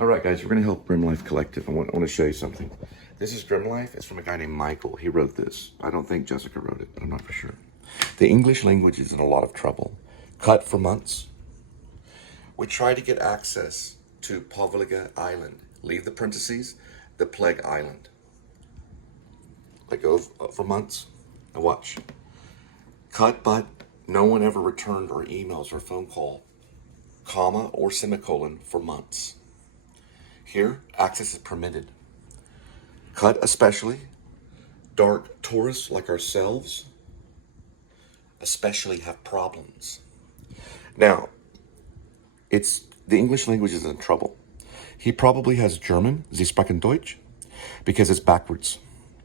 All right, guys, we're going to help Grim Life Collective. I want to show you something. This is Grim Life. It's from a guy named Michael. He wrote this. I don't think Jessica wrote it, but I'm not for sure. The English language is in a lot of trouble. Cut for months. We try to get access to Pavliga Island. Leave the parentheses, the Plague Island. Let go for months. Now watch. Cut, but no one ever returned our emails or phone call, comma or semicolon for months. Here, access is permitted. Cut especially, dark tourists like ourselves especially have problems. Now, the English language is in trouble. He probably has German, Sie sprechen Deutsch, because it's backwards.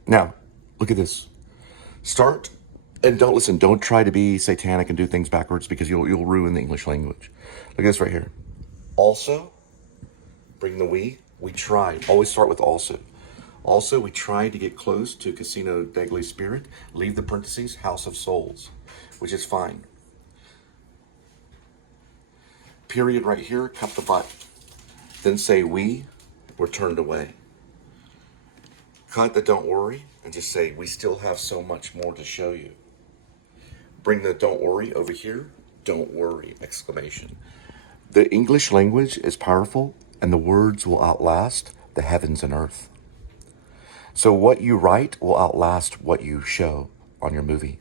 Now, look at this. Start, and don't try to be satanic and do things backwards because you'll ruin the English language. Look at this right here. Also, bring the we tried. Always start with also. Also, we tried to get close to Casino Degli Spirit. Leave the parentheses, House of Souls, which is fine. Period right here, cut the but. Then say we were turned away. Cut the don't worry and just say we still have so much more to show you. Bring the don't worry over here. Don't worry, exclamation. The English language is powerful and the words will outlast the heavens and earth. So what you write will outlast what you show on your movie.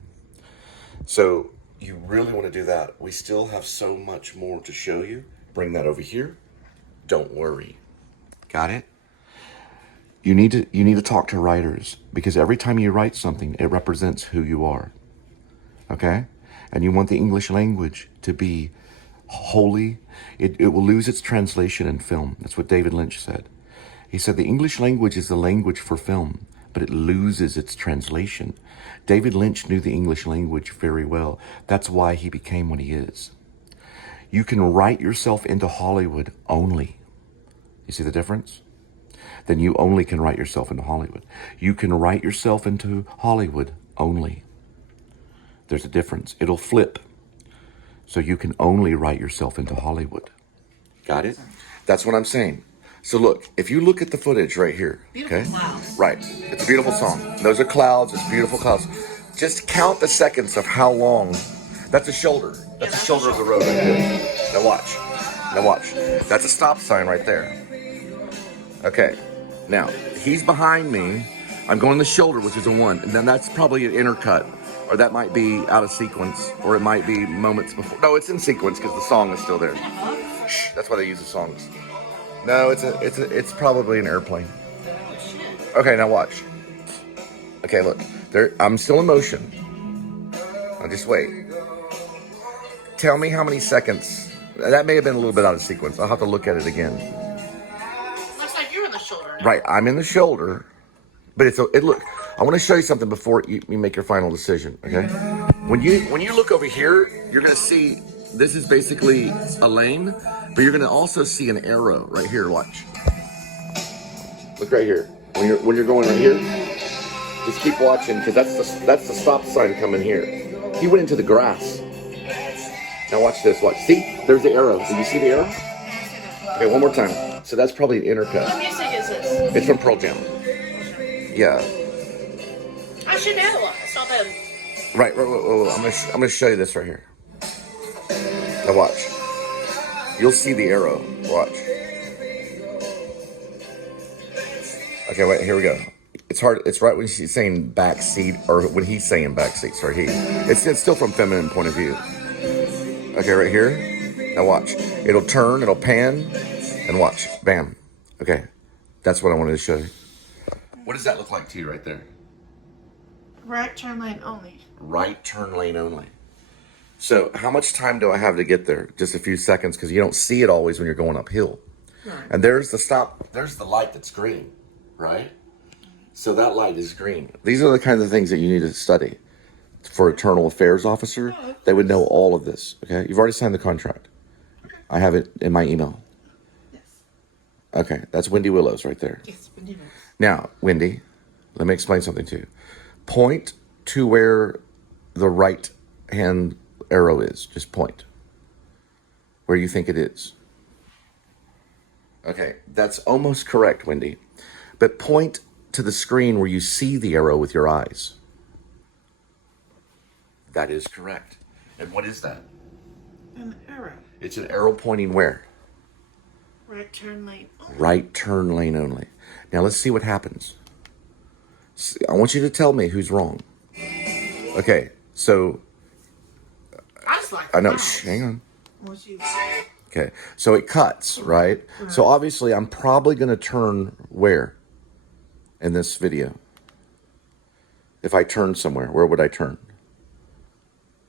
So you really want to do that. We still have so much more to show you. Bring that over here. Don't worry. Got it? You need to talk to writers because every time you write something, it represents who you are. Okay? And you want the English language to be holy. It will lose its translation in film. That's what David Lynch said. He said the English language is the language for film, but it loses its translation. David Lynch knew the English language very well. That's why he became what he is. You can write yourself into Hollywood only. You see the difference? Then you only can write yourself into Hollywood. You can write yourself into Hollywood only. There's a difference. It'll flip. So you can only write yourself into Hollywood. Got it? That's what I'm saying. So look, if you look at the footage right here, beautiful okay? Clouds. Right, it's a beautiful song. Those are clouds, it's beautiful clouds. Just count the seconds of how long. That's a shoulder. That's the shoulder of the road right there. Now watch. Now watch. That's a stop sign right there. Okay, now, he's behind me. I'm going the shoulder, which is a 1. And then that's probably an intercut. Or that might be out of sequence. Or it might be moments before. No, it's in sequence because the song is still there. Shh, that's why they use the songs. No, it's probably an airplane. Okay, now watch. Okay, look. I'm still in motion. Now just wait. Tell me how many seconds. That may have been a little bit out of sequence. I'll have to look at it again. Looks like you're in the shoulder now. Right, I'm in the shoulder. But look, I want to show you something before you make your final decision, okay? When you look over here, you're going to see this is basically a lane, but you're going to also see an arrow right here. Watch. Look right here. When you're going right here, just keep watching because that's the stop sign coming here. He went into the grass. Now watch this. Watch. See? There's the arrow. Did you see the arrow? Okay, one more time. So that's probably an intercut. What music is this? It's from Pearl Jam. Yeah. I should know one. I saw them. Right. I'm gonna show you this right here. Now watch. You'll see the arrow. Watch. Okay, wait. Here we go. It's hard. It's right when she's saying backseat, or when he's saying backseat. Sorry, he. It's still from feminine point of view. Okay, right here. Now watch. It'll turn. It'll pan, and watch. Bam. Okay, that's what I wanted to show you. What does that look like to you right there? Right turn lane only. Right turn lane only. So how much time do I have to get there? Just a few seconds, because you don't see it always when you're going uphill. Right. And there's the stop. There's the light that's green, right? So that light is green. These are the kinds of things that you need to study. For Internal Affairs Officer, they would know all of this, okay? You've already signed the contract. Okay. I have it in my email. Yes. Okay, that's Wendy Willows right there. Yes, Wendy Willows. Now, Wendy, let me explain something to you. Point to where the right hand arrow is. Just point. Where you think it is. Okay, that's almost correct, Wendy. But point to the screen where you see the arrow with your eyes. That is correct. And what is that? An arrow. It's an arrow pointing where? Right turn lane only. Right turn lane only. Now let's see what happens. I want you to tell me who's wrong. Okay, so I just like I know. mouse. Hang on. Once you Okay, so it cuts, right? So obviously, I'm probably going to turn where in this video? If I turn somewhere, where would I turn?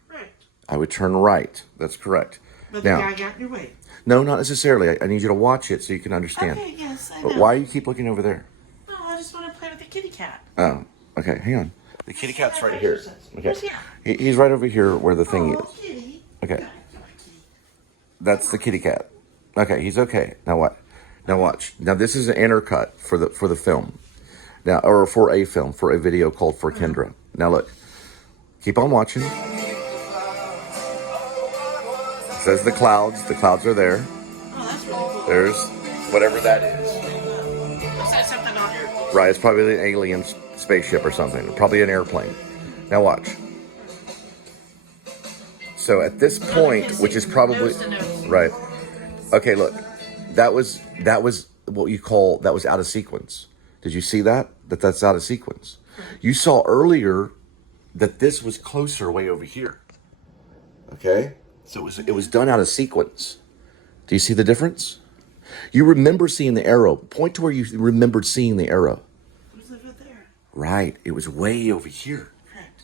right. I would turn right. That's correct. But Now, the guy got in your way. no, not necessarily. I need you to watch it so you can understand. Okay, yes, I But know. why do you keep looking over there? No, I just want to play with the kitty cat. Oh, okay. Hang on. The kitty cat's right here. Okay, Where's he at? he's right over here where the thing Oh, is. kitty. Okay, Come on, kitty. that's the kitty cat. Okay, he's okay. Now what? Now watch. Now this is an intercut for the film. Now, or for a film, for a video called For Kendra. Now look. Keep on watching. It says the clouds. The clouds are there. Oh, that's really cool. There's whatever that is. Is that something on here? Right, it's probably an alien spaceship or something. Probably an airplane. Now watch. So at this point, which is probably Nose to nose. right. Okay, look. That was what you call that was out of sequence. Did you see that? That's out of sequence. You saw earlier that this was closer way over here. Okay? So it was done out of sequence. Do you see the difference? You remember seeing the arrow. Point to where you remembered seeing the arrow. It was over there. Right. It was way over here. Correct.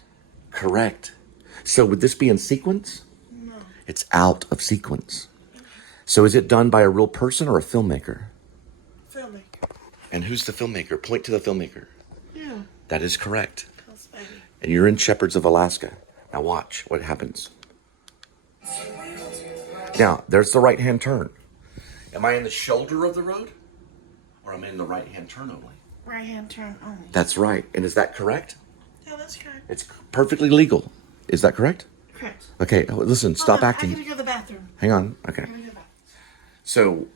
Correct. So would this be in sequence? No. It's out of sequence. So is it done by a real person or a filmmaker? Filming. And who's the filmmaker? Point to the filmmaker. Yeah. That is correct. Oh, Spivey. And you're in Shepherds of Alaska. Now watch what happens. Now, there's the right-hand turn. Am I in the shoulder of the road? Or am I in the right-hand turn only? Right hand turn only. That's right. And is that correct? Yeah, that's correct. It's perfectly legal. Is that correct? Correct. Okay, listen, stop Hold on, I acting. gotta go to the bathroom. Hang on. Okay. I gotta go to the bathroom. So,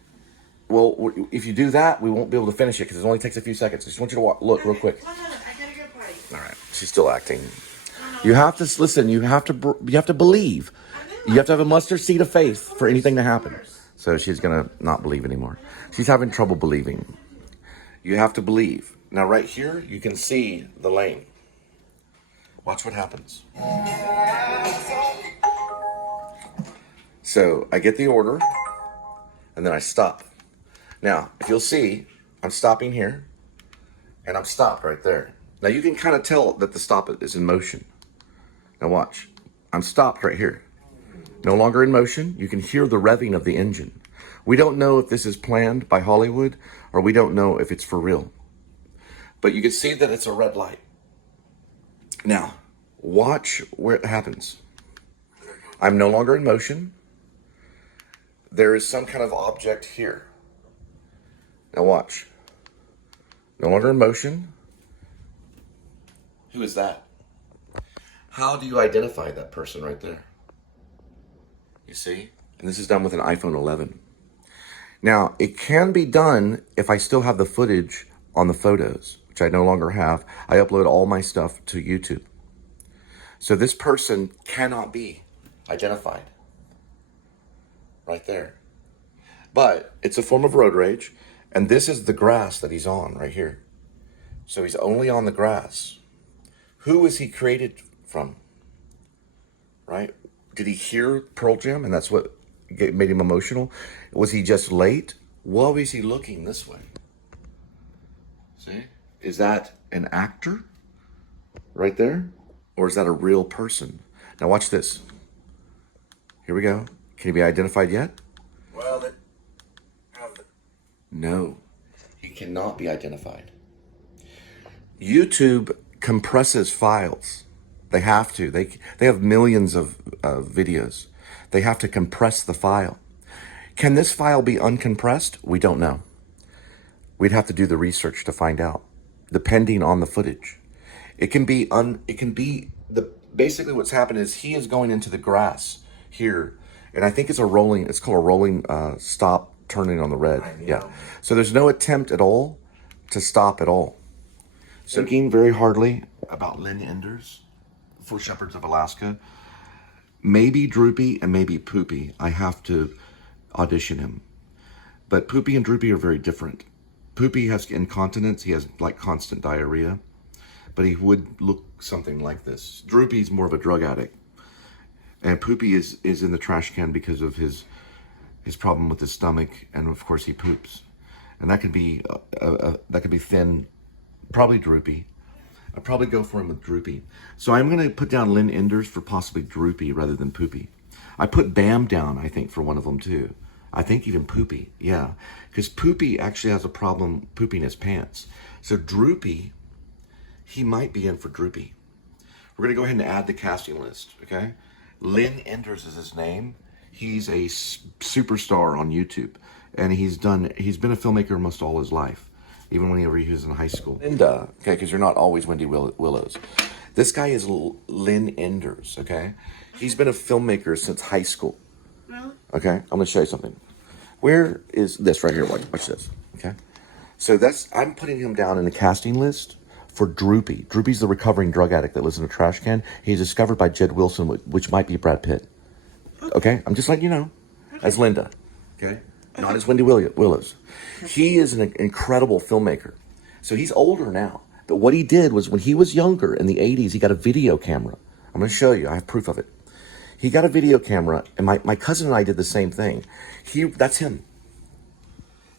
well, if you do that, we won't be able to finish it because it only takes a few seconds. I just want you to look real quick. One minute, I gotta go potty. All right, she's still acting. You have to listen. You have to believe. You have to have a mustard seed of faith for anything to happen. So she's gonna not believe anymore. She's having trouble believing. You have to believe. Now, right here, you can see the lane. Watch what happens. So I get the order, and then I stop. Now, if you'll see, I'm stopping here, and I'm stopped right there. Now you can kind of tell that the stop is in motion. Now watch. I'm stopped right here. No longer in motion. You can hear the revving of the engine. We don't know if this is planned by Hollywood, or we don't know if it's for real. But you can see that it's a red light. Now, watch where it happens. I'm no longer in motion. There is some kind of object here. Now watch. No longer in motion. Who is that? How do you identify that person right there? You see? And this is done with an iPhone 11. Now, it can be done if I still have the footage on the photos, which I no longer have. I upload all my stuff to YouTube. So this person cannot be identified. Right there. But it's a form of road rage. And this is the grass that he's on right here. So he's only on the grass. Who was he created from? Right? Did he hear Pearl Jam and that's what made him emotional? Was he just late? Why was he looking this way? See? Is that an actor? Right there? Or is that a real person? Now watch this. Here we go. Can he be identified yet? Well, No, he cannot be identified. YouTube compresses files. They have to. They have millions of videos. They have to compress the file. Can this file be uncompressed? We don't know. We'd have to do the research to find out, depending on the footage. It can be basically what's happened is he is going into the grass here, and I think it's called a rolling stop turning on the red. Yeah. So there's no attempt at all to stop at all. So thinking very hardly about Lynn Enders for Shepherds of Alaska. Maybe Droopy and maybe Poopy. I have to audition him. But Poopy and Droopy are very different. Poopy has incontinence. He has like constant diarrhea. But he would look something like this. Droopy's more of a drug addict. And Poopy is in the trash can because of his problem with his stomach. And of course he poops. And that could be thin, probably Droopy. I'd probably go for him with Droopy. So I'm going to put down Lynn Enders for possibly Droopy rather than Poopy. I put Bam down, I think, for one of them too. I think even Poopy, yeah. Because Poopy actually has a problem pooping his pants. So Droopy, he might be in for Droopy. We're going to go ahead and add the casting list, okay? Lynn Enders is his name. He's a superstar on YouTube. And he's been a filmmaker almost all his life. Even whenever he was in high school. Linda, okay, because you're not always Wendy Willows. This guy is Lynn Enders, okay? He's been a filmmaker since high school. Really? Okay, I'm going to show you something. Where is this right here? Watch this, okay? So I'm putting him down in the casting list for Droopy. Droopy's the recovering drug addict that lives in a trash can. He's discovered by Jed Wilson, which might be Brad Pitt. Okay? I'm just letting you know. Okay. As Linda, okay? Not as Wendy Willows. He is an incredible filmmaker. So he's older now. But what he did was when he was younger in the 80s, he got a video camera. I'm going to show you. I have proof of it. He got a video camera, and my cousin and I did the same thing. That's him.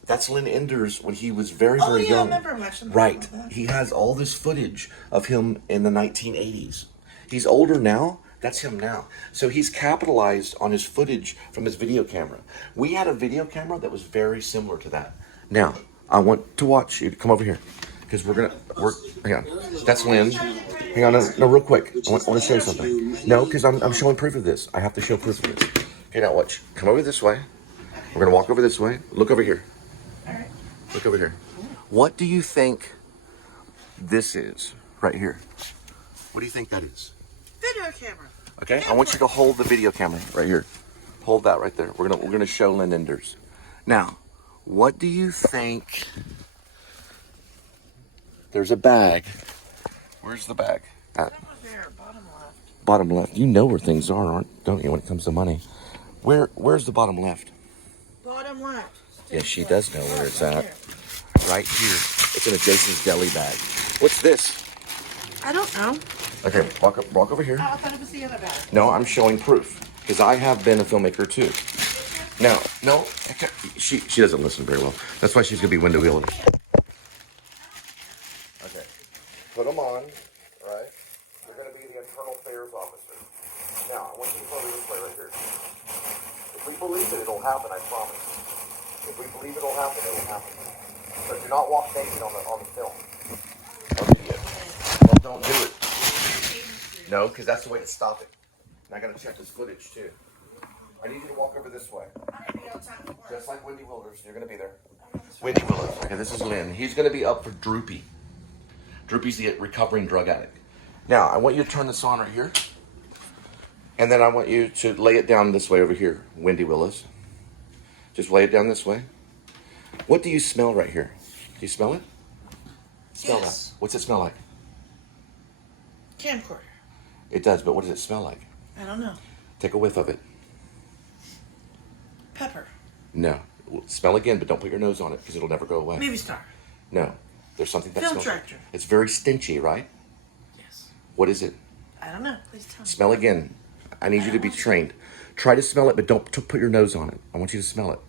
That's Lynn Enders when he was very, very young. I remember watching that. Right. He has all this footage of him in the 1980s. He's older now. That's him now. So he's capitalized on his footage from his video camera. We had a video camera that was very similar to that. Now, I want to watch you. Come over here. Because hang on. That's Lynn. Hang on, no, real quick. I want to show you something. No, because I'm showing proof of this. I have to show proof of this. Okay, now watch. Come over this way. We're going to walk over this way. Look over here. All right. Look over here. What do you think this is right here? What do you think that is? Video camera. Okay, I want you to hold the video camera right here. Hold that right there. We're gonna show Lynn Enders. Now, what do you think? There's a bag. Where's the bag? Over there, bottom left. Bottom left. You know where things are, don't you, when it comes to money? Where's the bottom left? Bottom left. Yes, she does know where it's at. Right here. It's in a Jason's Deli bag. What's this? I don't know. Okay, walk over here. Oh, I thought it was the other bag. No, I'm showing proof because I have been a filmmaker too. Now, no, she doesn't listen very well. That's why she's gonna be window wheeling. Okay, put them on. All right, you're gonna be the internal affairs officer. Now, I want you to go this way right here. If we believe it, it'll happen. I promise. If we believe it'll happen, it'll happen. But do not walk naked on the film. Okay. Well, don't do it. No, because that's the way to stop it. And I gotta check this footage too. I need you to walk over this way. Just like Wendy Willows, you're gonna be there. Wendy Willows. Okay, this is Lynn. He's gonna be up for Droopy. Droopy's the recovering drug addict. Now, I want you to turn this on right here. And then I want you to lay it down this way over here, Wendy Willows. Just lay it down this way. What do you smell right here? Do you smell it? Smell Yes. that. What's it smell like? Camcorder. It does, but what does it smell like? I don't know. Take a whiff of it. Pepper. No. Smell again, but don't put your nose on it because it'll never go away. Movie star. No. There's something that Film smells. director. It's very stinchy, right? Yes. What is it? I don't know. Please tell me. Smell again. I need you to be trained. Try to smell it, but don't put your nose on it. I want you to smell it.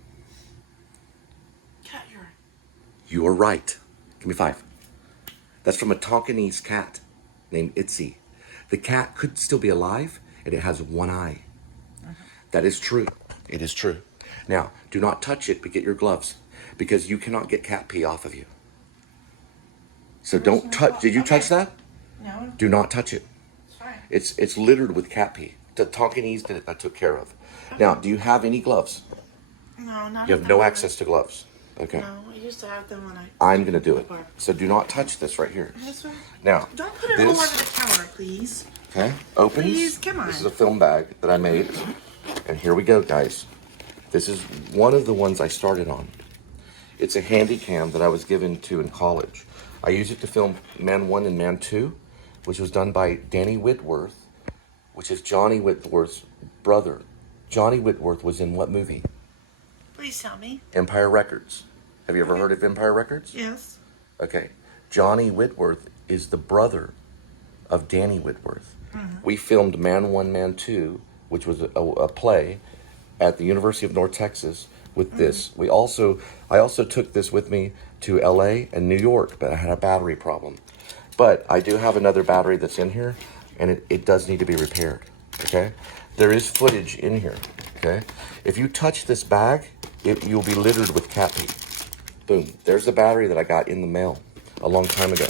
Cat urine. You are right. Give me 5. That's from a Tonkinese cat named Itzy. The cat could still be alive, and it has one eye. That is true. It is true. Now, do not touch it, but get your gloves, because you cannot get cat pee off of you. So don't touch. Did you touch that? No. Do not touch it. It's fine. It's littered with cat pee. The Tonkinese did it. I took care of. Now, do you have any gloves? No, not You at have the no moment. access to gloves. Okay. No, I used to have them when I. I'm gonna do it. So do not touch this right here. That's right. Now, Don't put it all over this, the counter, please. okay, opens. Please, come on. This is a film bag that I made. And here we go, guys. This is one of the ones I started on. It's a handy cam that I was given to in college. I use it to film Man 1 and Man 2, which was done by Danny Whitworth, which is Johnny Whitworth's brother. Johnny Whitworth was in what movie? Please tell me. Empire Records. Have you ever heard of Empire Records? Yes. Okay. Johnny Whitworth is the brother of Danny Whitworth. We filmed Man 1, Man 2, which was a play at the University of North Texas with this. I also took this with me to LA and New York, but I had a battery problem. But I do have another battery that's in here, and it does need to be repaired, okay? There is footage in here, okay? If you touch this bag, you'll be littered with cat pee. Boom, there's the battery that I got in the mail a long time ago.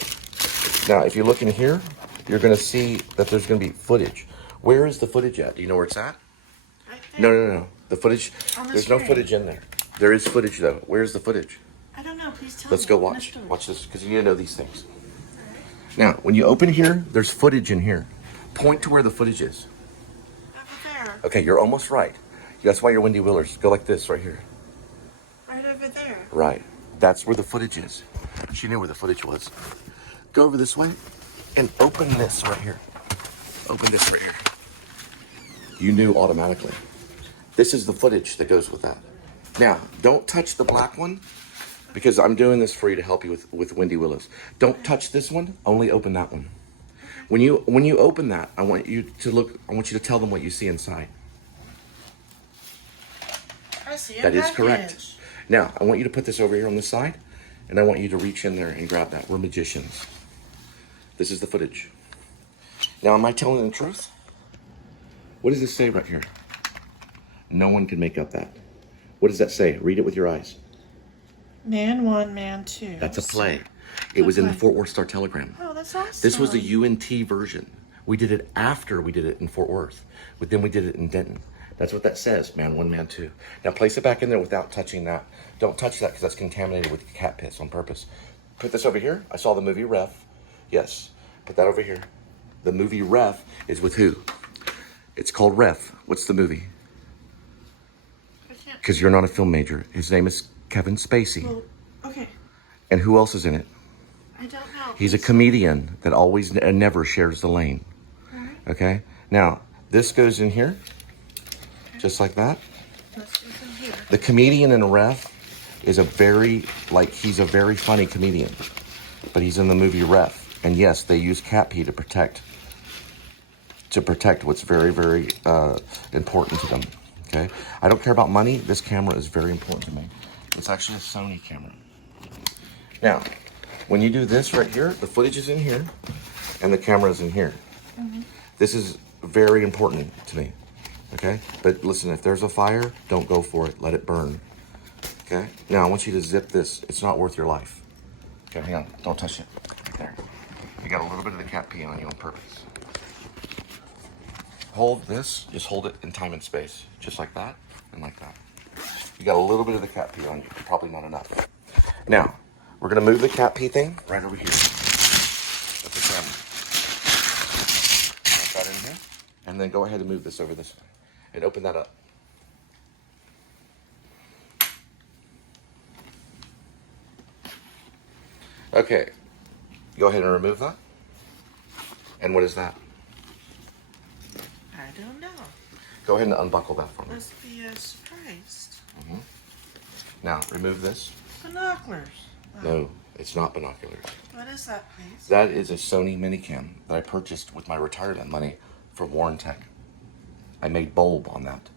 Now, if you look in here, you're gonna see that there's gonna be footage. Where is the footage at? Do you know where it's at? Right there. No. The footage, On the there's no screen. footage in there. There is footage though. Where's the footage? I don't know. Please tell Let's me. go watch. Mystery. Watch this, because you need to know these things. Now, when you open here, there's footage in here. Point to where the footage is. Over there. Okay, you're almost right. That's why you're Wendy Willers. Go like this right here. Right over there. Right. That's where the footage is. She knew where the footage was. Go over this way and open this right here. Open this right here. You knew automatically. This is the footage that goes with that. Now, don't touch the black one, because I'm doing this for you to help you with Wendy Willis. Don't touch this one, only open that one. When you open that, I want you to tell them what you see inside. I see a That is package. correct. Now, I want you to put this over here on this side, and I want you to reach in there and grab that. We're magicians. This is the footage. Now, am I telling the truth? What does this say right here? No one can make up that. What does that say? Read it with your eyes. Man 1, Man 2. That's a play. It was in the play. Fort Worth Star-Telegram. Oh, that's awesome. This was the UNT version. We did it after we did it in Fort Worth, but then we did it in Denton. That's what that says, Man 1, Man 2. Now place it back in there without touching that. Don't touch that because that's contaminated with cat piss on purpose. Put this over here. I saw the movie Ref. Yes, put that over here. The movie Ref is with who? It's called Ref. What's the movie? I can't. Because you're not a film major. His name is Kevin Spacey. Well, okay. And who else is in it? I don't know. He's a comedian that always and never shares the lane. Okay? Now, this goes in here, just like that. Let's go from here. The comedian in Ref is he's a very funny comedian. But he's in the movie Ref. And yes, they use cat pee to protect what's very, very important to them. Okay? I don't care about money. This camera is very important to me. It's actually a Sony camera. Now, when you do this right here, the footage is in here, and the camera is in here. This is very important to me, okay? But listen, if there's a fire, don't go for it. Let it burn, okay? Now, I want you to zip this. It's not worth your life. Okay, hang on. Don't touch it. There. You got a little bit of the cat pee on you on purpose. Hold this. Just hold it in time and space. Just like that and like that. You got a little bit of the cat pee on you. Probably not enough. Now, we're going to move the cat pee thing right over here. That's the camera. Put that in here. And then go ahead and move this over this way. And open that up. Okay. Go ahead and remove that. And what is that? I don't know. Go ahead and unbuckle that for me. Let's be surprised. Now, remove this. Binoculars. Oh, No, it's not binoculars. What is that, please? That is a Sony Minicam that I purchased with my retirement money from Warren Tech. I made bulb on that.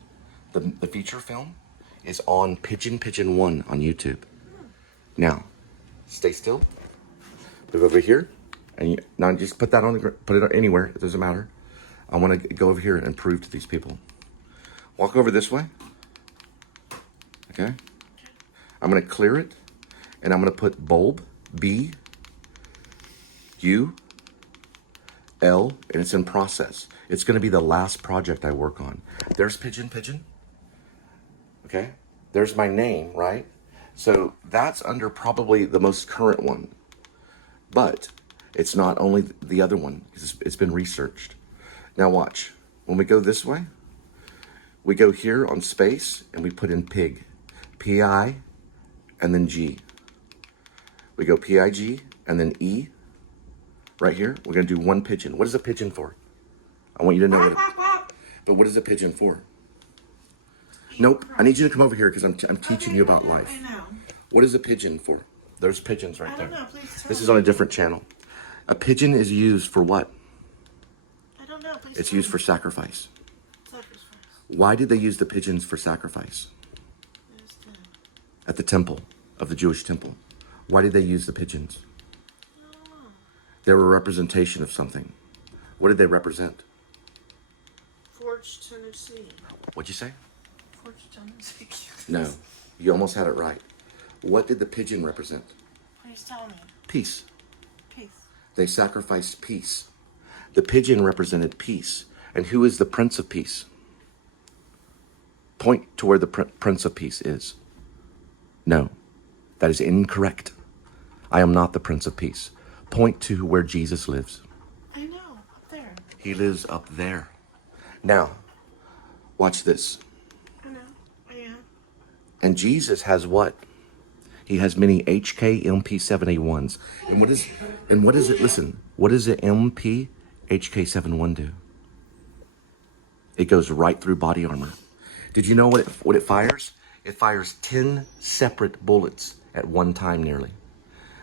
The feature film is on Pigeon 1 on YouTube. Now, stay still. Move over here, and now just put that on put it anywhere. It doesn't matter. I want to go over here and prove to these people. Walk over this way. Okay. I'm going to clear it, and I'm going to put bulb B U L, and it's in process. It's going to be the last project I work on. There's Pigeon. Okay. There's my name, right? So that's under probably the most current one. But it's not only the other one, because it's been researched. Now watch. When we go this way, We go here on space and we put in pig. P-I and then G. We go P-I-G and then E. Right here, we're gonna do one pigeon. What is a pigeon for? I want you to know but what is a pigeon for? Nope, I need you to come over here because I'm teaching you about life. I know. What is a pigeon for? There's pigeons right I there. don't know. Please tell This me. is on a different channel. A pigeon is used for what? I don't know. Please It's tell used me. for sacrifice. Sacrifice. Why did they use the pigeons for sacrifice? There's the- At the temple, of the Jewish temple. Why did they use the pigeons? Oh, They were a representation of something. What did they represent? Forge, Tennessee. What'd you say? Forge, Tennessee. No, you almost had it right. What did the pigeon represent? Please tell me. Peace. Peace. They sacrificed peace. The pigeon represented peace. And who is the Prince of Peace? Point to where the Prince of Peace is. No, that is incorrect. I am not the Prince of Peace. Point to where Jesus lives. I know. Up there. He lives up there. Now, watch this. I know. I am. And Jesus has what? He has many HK-MP7A1s. And what is it? Listen, what does the MP HK71 do? It goes right through body armor. Did you know what it fires? It fires 10 separate bullets at one time nearly.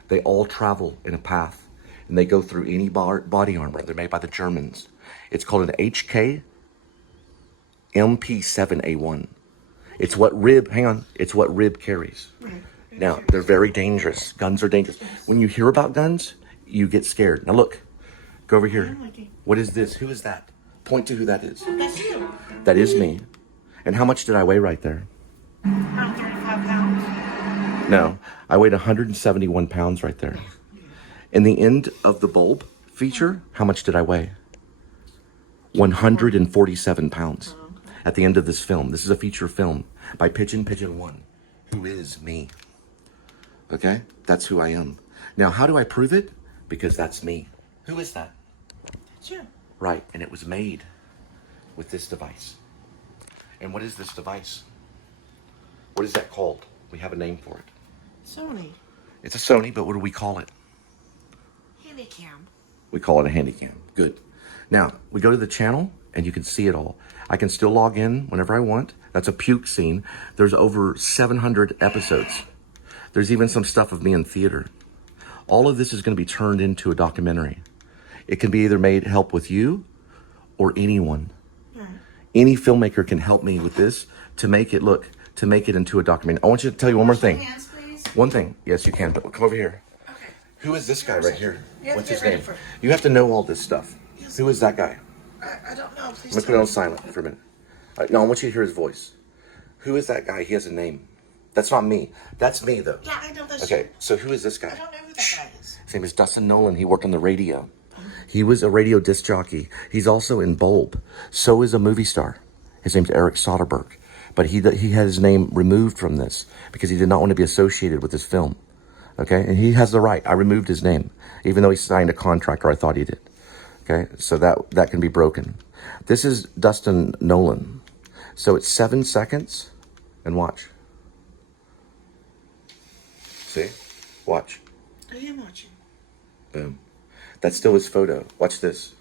They all travel in a path and they go through any body armor. They're made by the Germans. It's called an HK MP7A1. It's what rib carries. Right. Now, they're very dangerous. Guns are dangerous. When you hear about guns, you get scared. Now look, go over here. What is this? Who is that? Point to who that is. That's you. That is me. And how much did I weigh right there? Around 35 pounds. No, I weighed 171 pounds right there. In the end of the bulb feature, how much did I weigh? 147 pounds. At the end of this film. This is a feature film by Pigeon 1, who is me. Okay? That's who I am. Now, how do I prove it? Because that's me. Who is that? That's you. Right, and it was made with this device. And what is this device? What is that called? We have a name for it. Sony. It's a Sony, but what do we call it? Handycam. We call it a Handycam. Good. Now, we go to the channel, and you can see it all. I can still log in whenever I want. That's a puke scene. There's over 700 episodes. There's even some stuff of me in theater. All of this is going to be turned into a documentary. It can be either made help with you or anyone. Right. Any filmmaker can help me with this to make it into a documentary. I want you to tell you one more thing. Hands, please. One thing. Yes, you can, but come over here. Okay. Who is this guy right here? You have What's to his get ready name? for it. You have to know all this stuff. Yes. Who is that guy? I don't know. Please Let's put it on silent for a minute. No, I want you to hear his voice. Who is that guy? He has a name. That's not me. That's me, though. Yeah, I know that's Okay, you. so who is this guy? I don't know who that guy is. His name is Dustin Nolan. He worked on the radio. He was a radio disc jockey. He's also in Bulb. So is a movie star. His name's Eric Soderbergh. But he had his name removed from this because he did not want to be associated with this film. Okay, and he has the right. I removed his name, even though he signed a contract, or I thought he did. Okay, so that can be broken. This is Dustin Nolan. So it's 7 seconds, and watch. See? Watch. I am watching. Boom. That's still his photo. Watch this.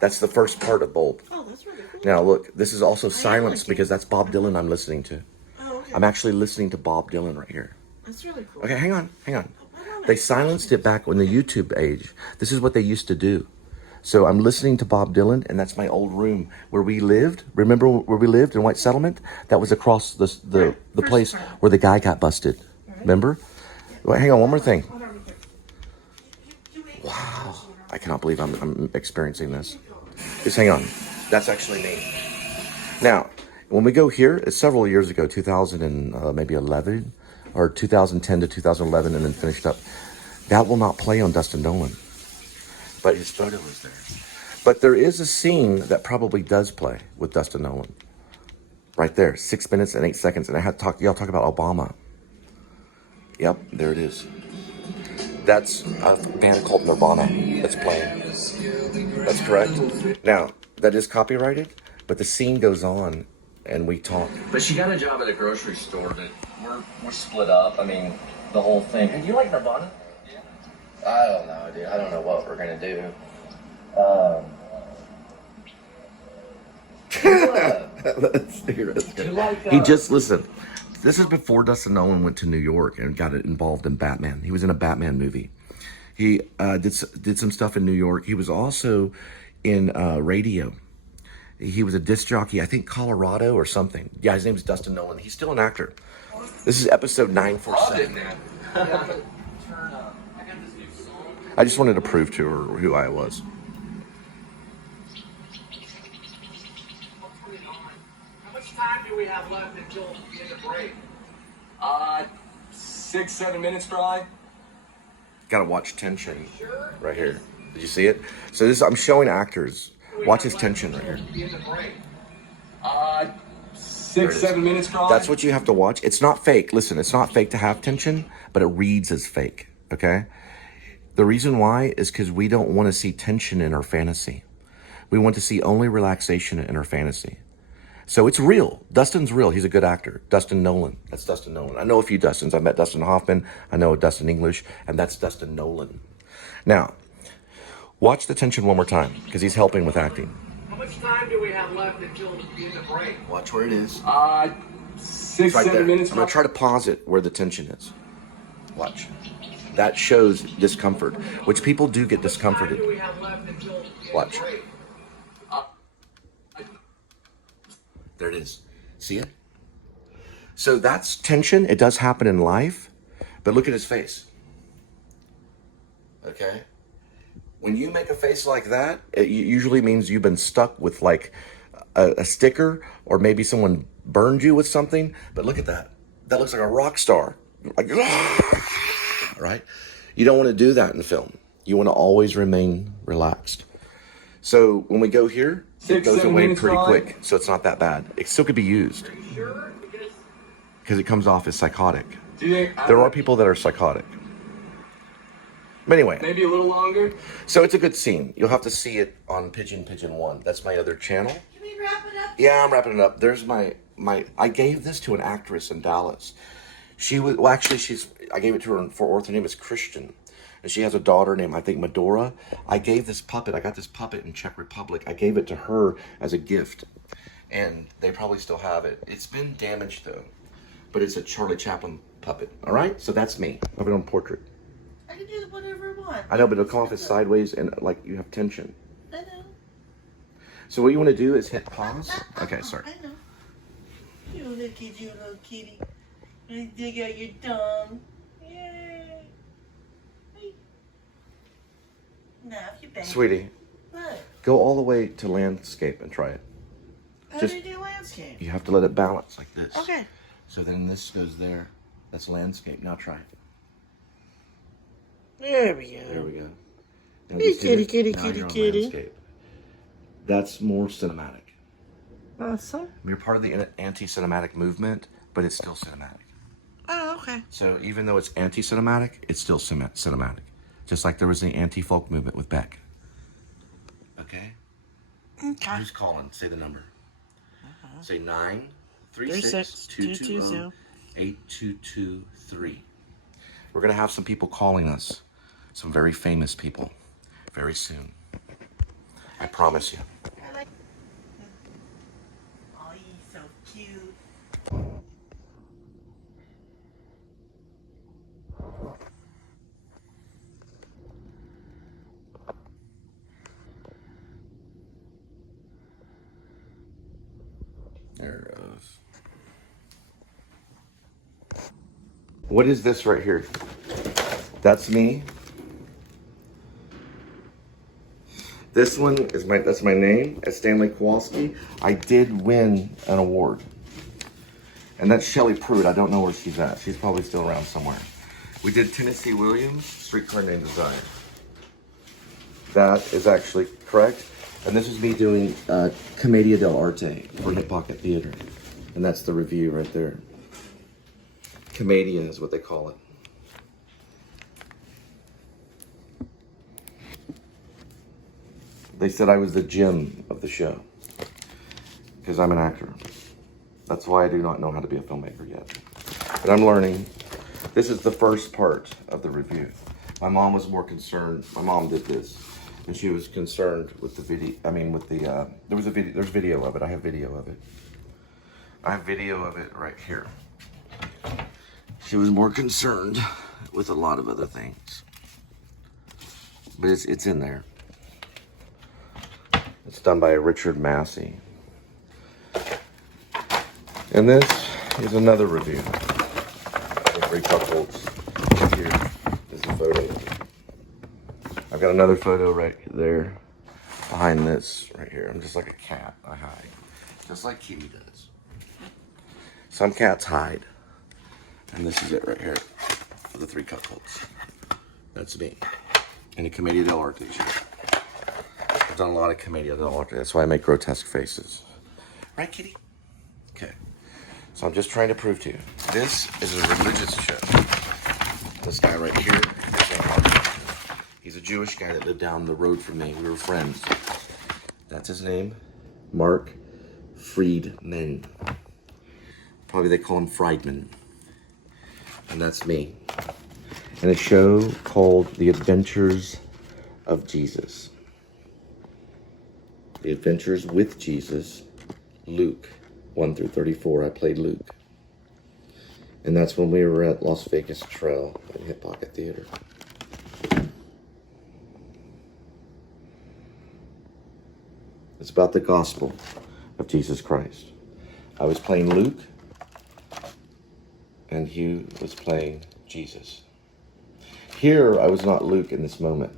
That's the first part of Bulb. Oh, that's really cool. Now look, this is also silence like it. because that's Bob Dylan I'm listening to. Oh, okay. I'm actually listening to Bob Dylan right here. That's really cool. Okay, hang on. I don't know. They silenced it back in the YouTube age. This is what they used to do. So I'm listening to Bob Dylan, and that's my old room where we lived. Remember where we lived in White Settlement? That was across the First place part. where the guy got busted. Remember? Well, hang on, one more thing. Hold on real quick. Wow, I cannot believe I'm experiencing this. Just hang on. That's actually me. Now, when we go here, it's several years ago, 2000 and maybe 11, or 2010 to 2011, and then finished up. That will not play on Dustin Nolan, but his photo is there. But there is a scene that probably does play with Dustin Nolan. Right there, 6 minutes and 8 seconds, and y'all talk about Obama. Yep, there it is. That's a band called Nirvana that's playing. That's correct. Now, that is copyrighted, but the scene goes on and we talk. But she got a job at a grocery store, but we're split up. I mean, the whole thing. Hey, you like Nirvana? Yeah. I don't know, dude. I don't know what we're gonna do. He just, listen, this is before Dustin Nolan went to New York and got involved in Batman. He was in a Batman movie. He did some stuff in New York. He was also in radio. He was a disc jockey, I think Colorado or something. Yeah, his name is Dustin Nolan. He's still an actor. This is episode 947. I just wanted to prove to her who I was. How much time do we have left until the end of break? 6-7 minutes probably. Gotta watch tension right here. Did you see it? So this, I'm showing actors. Watch his tension right here. 6-7 minutes probably. That's what you have to watch. It's not fake. Listen, it's not fake to have tension, but it reads as fake. Okay? The reason why is because we don't want to see tension in our fantasy. We want to see only relaxation in our fantasy. So it's real. Dustin's real. He's a good actor. Dustin Nolan. That's Dustin Nolan. I know a few Dustins. I met Dustin Hoffman. I know a Dustin English. And that's Dustin Nolan. Now, watch the tension one more time because he's helping with acting. How much time do we have left until the end of break? Watch where it is. 6-7 Right there. minutes. I'm going to try to pause it where the tension is. Watch. That shows discomfort, which people do get discomforted. How much time do we have left until the end Watch. of break? There it is. See it? So that's tension. It does happen in life, but look at his face. Okay? When you make a face like that, it usually means you've been stuck with like a sticker, or maybe someone burned you with something. But look at that. That looks like a rock star. Like, right? You don't want to do that in film. You want to always remain relaxed. So when we go here, it goes away pretty quick. So it's not that bad. It still could be used. Because it comes off as psychotic. There are people that are psychotic. But anyway. Maybe a little longer. So it's a good scene. You'll have to see it on Pigeon 1. That's my other channel. Can we wrap it up? Yeah, I'm wrapping it up. There's my I gave this to an actress in Dallas. She was, well, actually, I gave it to her in Fort Worth. Her name is Christian. And she has a daughter named, I think, Medora. I gave this puppet. I got this puppet in Czech Republic. I gave it to her as a gift. And they probably still have it. It's been damaged, though. But it's a Charlie Chaplin puppet. All right? So that's me. I have it on portrait. I can do whatever I want. I know, but it'll come off as sideways and like you have tension. I know. So what you want to do is hit pause. Okay, sorry. I know. You little kitty. I dig out your tongue. Yay. Hey. Now, if you bang. Sweetie, What? go all the way to landscape and try it. How Just- do you do landscape? You have to let it balance like this. Okay. So then this goes there. That's landscape. Now try it. There we go. There we go. Now Hey, just hit it. kitty, Now kitty, you're on kitty. landscape. That's more cinematic. Awesome. You're part of the anti-cinematic movement, but it's still cinematic. Oh, okay. So even though it's anti-cinematic, it's still cinematic. Just like there was the anti-folk movement with Beck. Okay? Okay. Who's calling? Say the number. Say 936-220-8223. We're going to have some people calling us. Some very famous people. Very soon. I promise you. I like. Oh, he's so cute. There it goes. What is this right here? That's me. This one is that's my name, as Stanley Kowalski. I did win an award. And that's Shelley Pruitt. I don't know where she's at. She's probably still around somewhere. We did Tennessee Williams, Streetcar Named Desire. That is actually correct. And this is me doing Commedia dell'arte for Hip Pocket Theater. And that's the review right there. Commedia is what they call it. They said I was the Jim of the show. because I'm an actor. That's why I do not know how to be a filmmaker yet. But I'm learning. This is the first part of the review. My mom was more concerned. My mom did this, and she was concerned with the video. I mean, with the there was a video. There's video of it. I have video of it. I have video of it right here. She was more concerned with a lot of other things, but it's in there. It's done by Richard Massey. And this is another review. The 3 cuckolds. Here is the photo. I've got another photo right there behind this right here. I'm just like a cat. I hide. Just like Kitty does. Some cats hide. And this is it right here for the 3 cuckolds. That's me. In a Commedia dell'arte shirt. I've done a lot of Commedia dell'arte. That's why I make grotesque faces. Right, Kitty? Okay. So I'm just trying to prove to you. This is a religious show. This guy right here is an artist. He's a Jewish guy that lived down the road from me. We were friends. That's his name. Mark Friedman. Probably they call him Friedman. And that's me. And a show called The Adventures of Jesus. The Adventures with Jesus, Luke, 1 through 34. I played Luke. And that's when we were at Las Vegas Trail at Hip Pocket Theater. It's about the gospel of Jesus Christ. I was playing Luke, and Hugh was playing Jesus. Here, I was not Luke in this moment.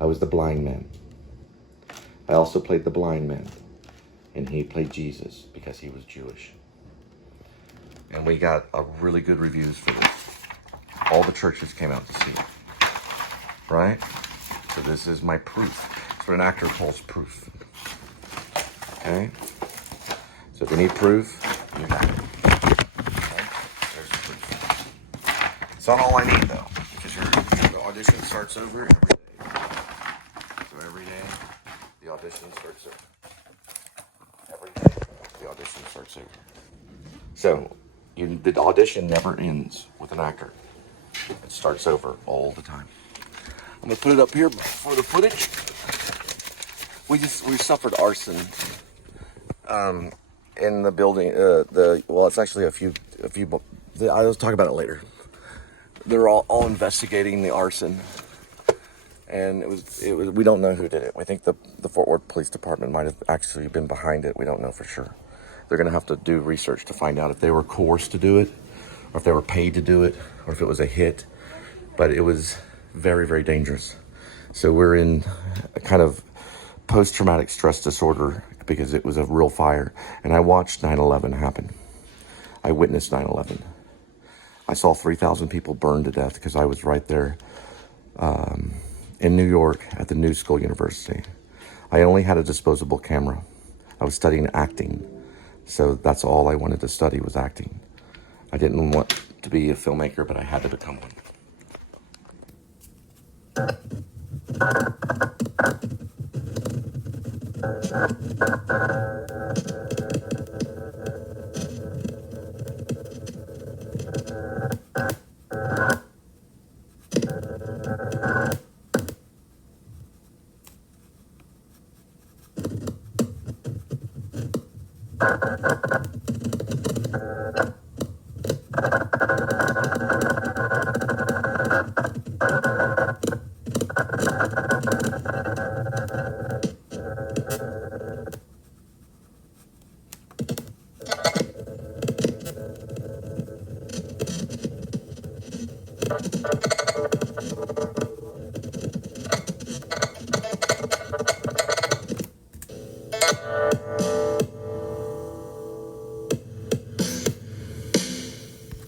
I was the blind man. I also played the blind man, and he played Jesus because he was Jewish. And we got a really good reviews for this. All the churches came out to see it, right? So this is my proof. It's what an actor calls proof. Okay? So if you need proof, you got it. Okay? There's the proof. It's not all I need though, because the audition starts over every day. So every day, the audition starts over. Every day, the audition starts over. So the audition never ends with an actor. It starts over all the time. I'm gonna put it up here for the footage. We suffered arson in the building. Well, it's actually a few. I will talk about it later. They're all investigating the arson, and it was. We don't know who did it. We think the Fort Worth Police Department might have actually been behind it. We don't know for sure. They're gonna have to do research to find out if they were coerced to do it, or if they were paid to do it, or if it was a hit. But it was very, very dangerous. So we're in a kind of post-traumatic stress disorder because it was a real fire. And I watched 9/11 happen. I witnessed 9/11. I saw 3,000 people burn to death because I was right there in New York at the New School University. I only had a disposable camera. I was studying acting. So that's all I wanted to study was acting. I didn't want to be a filmmaker, but I had to become one.